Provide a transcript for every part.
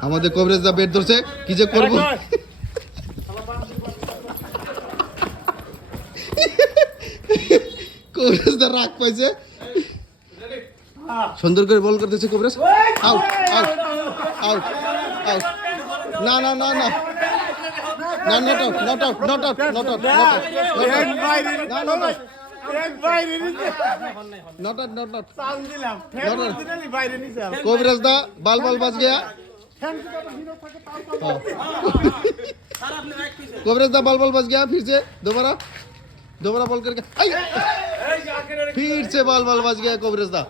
আমাদের কভারেজ দা বেট ধরছে কি যে করবো কভারেজ দা রাগ পাইছে সুন্দর করে বল করতেছে coverage out out out out না না না না না not out not out not out not out not out not out coverage दा बाल बाल बच गया कोबरज दा बाल बाल बच गया फिर से दोबारा दोबारा बॉल करके फिर से बाल बाल बच गया कोबरज दा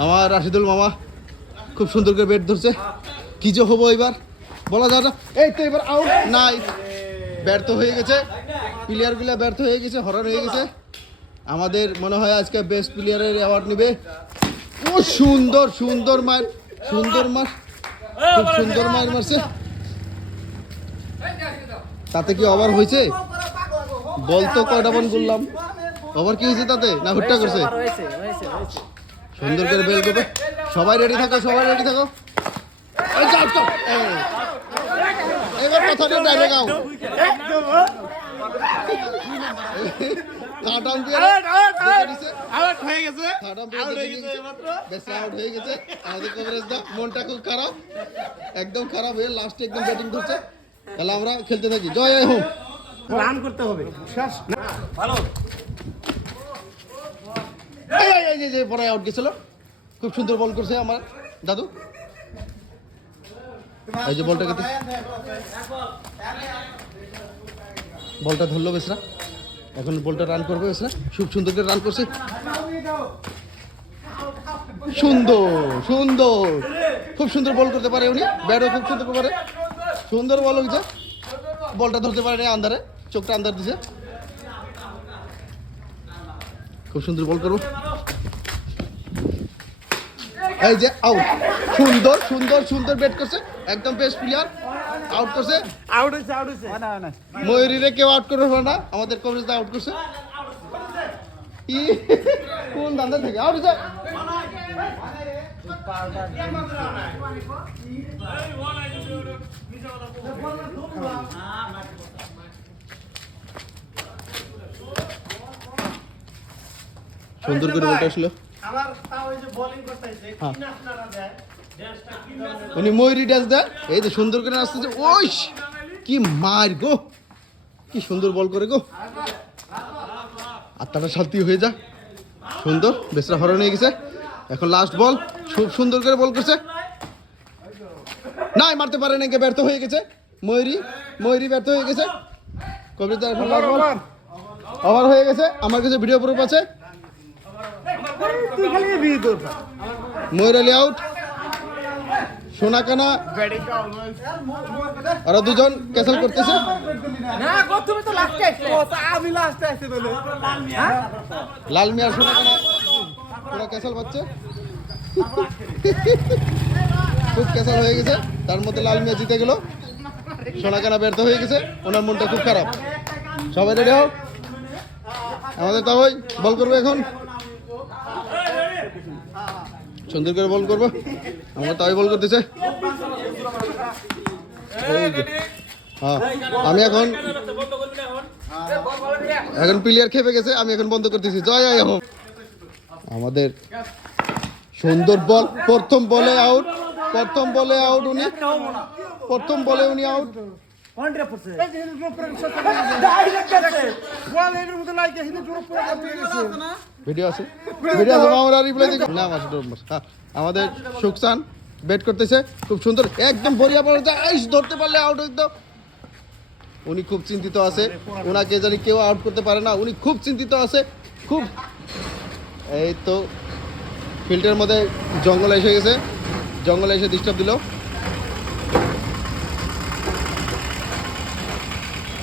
আমার রাশিদুল মামা খুব সুন্দর করে ব্যাট ধরছে কি যে হবো এবার বলা যায় না এই তো এবার আউট নাই ব্যর্থ হয়ে গেছে প্লেয়ারগুলো ব্যর্থ হয়ে গেছে হরণ হয়ে গেছে আমাদের মনে হয় আজকে বেস্ট প্লেয়ারের অ্যাওয়ার্ড নেবে ও সুন্দর সুন্দর মার খুব সুন্দর মার মারছে তাতে কি ওভার হয়েছে বল তো কয়টা বল করলাম ওভার কি হয়েছে তাতে না হুট্টা করছে সুন্দর করে বেল করবে সবাই রেডি থাকো এবার কথাটা ডাইরেক্ট আউট মনটা খুব খারাপ একদম খারাপ হয়ে লাস্টে একদম ব্যাটিং করছে তাহলে আমরা খেলতে থাকি জয় হোম রান করতে হবে ভালো পরে আউট গেছিল খুব সুন্দর বল করছে আমার দাদু এই যে বলটা কিন্তু বলটা ধরলো বেসরা এখন বলটা রান করবে বেসরা খুব সুন্দর করে রান করছে সুন্দর খুব সুন্দর বল করতে পারে উনি ব্যাটও খুব সুন্দর পারে সুন্দর বল হয়েছে বলটা ধরতে পারে আন্দারে চোখটা আন্দার দিছে খুব সুন্দর বল করবো এই যে আউট সুন্দর ব্যাট করছে একদম বেস্ট প্লেয়ার আউট করছে আউট হইছে ময়ূরীরে কেউ আউট করবে না আমাদের কভারেজ দা আউট করছে কোন দান্দা থেকে আউট হয়েছে সুন্দর করে বলটা আসলো উনি ময়ূরী ড্যান্স দেয় এই যে সুন্দর করে আসতেছে ওই কি মার গো কি সুন্দর বল করে গো আত্মাটা শান্তি হয়ে যা সুন্দর বেসরা হরণ হয়ে গেছে এখন লাস্ট বল খুব সুন্দর করে বল করছে নাই মারতে পারে নাকি ব্যর্থ হয়ে গেছে ময়ূরী ব্যর্থ হয়ে গেছে কবিতা ওভার হয়ে গেছে আমার কাছে ভিডিও প্রুফ আছে ময়ূর আলী আউট সোনাকানা ওরা দুজন ক্যান্সেল করতেছে লাল মিয়া সোনাকানা পুরো ক্যান্সেল পাচ্ছে খুব ক্যান্সেল হয়ে গেছে তার মধ্যে লাল মিয়া জিতে গেল সোনাকানা ব্যর্থ হয়ে গেছে ওনার মনটা খুব খারাপ সবাই রেডি হোক আমাদের তাও বল করবো এখন সুন্দর করে বল করবো আমরা তাই বল করতেছে হ্যাঁ আমি এখন প্লেয়ার খেপে গেছে আমি এখন বন্ধ করতেছি জয় হোম আমাদের সুন্দর বল প্রথম বলে আউট উনি প্রথম বলে উনি আউট ভিডিও আছে আমাদের সুকসান ব্যাট করতেছে খুব সুন্দর একদম বড়িয়া বল ধরতে পারলে আউট একদম উনি খুব চিন্তিত আছে ওনাকে জানি কেউ আউট করতে পারে না উনি খুব চিন্তিত আছে খুব এই তো ফিল্ডের মধ্যে জঙ্গল এসে গেছে জঙ্গলে এসে ডিস্টার্ব দিল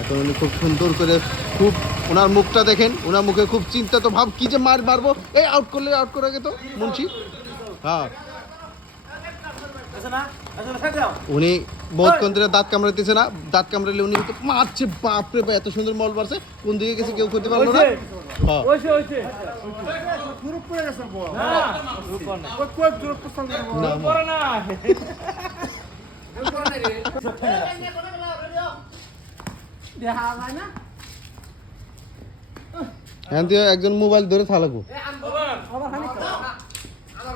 এখন উনি খুব সুন্দর করে খুব ওনার মুখটা দেখেন ওনার মুখে খুব চিন্তা তো ভাব কি যে মারবো এই আউট করলে আউট করে গেতো মুন্সি হ্যাঁ উনি বহুত কোন দিকে দাঁত কামড়াইতেছে না দাঁত কামড়াইলে উনি মারছে বাপরে এত সুন্দর বল মারছে কোন দিকে গেছে কেউ করতে পারলো না হ্যাঁ ওইছে ওইছে গ্রুপ করে গেছে বল না গ্রুপ করে না ওই কোন গ্রুপ পছন্দ করে না করে না এখন তুই একজন মোবাইল ধরে থাকবো ও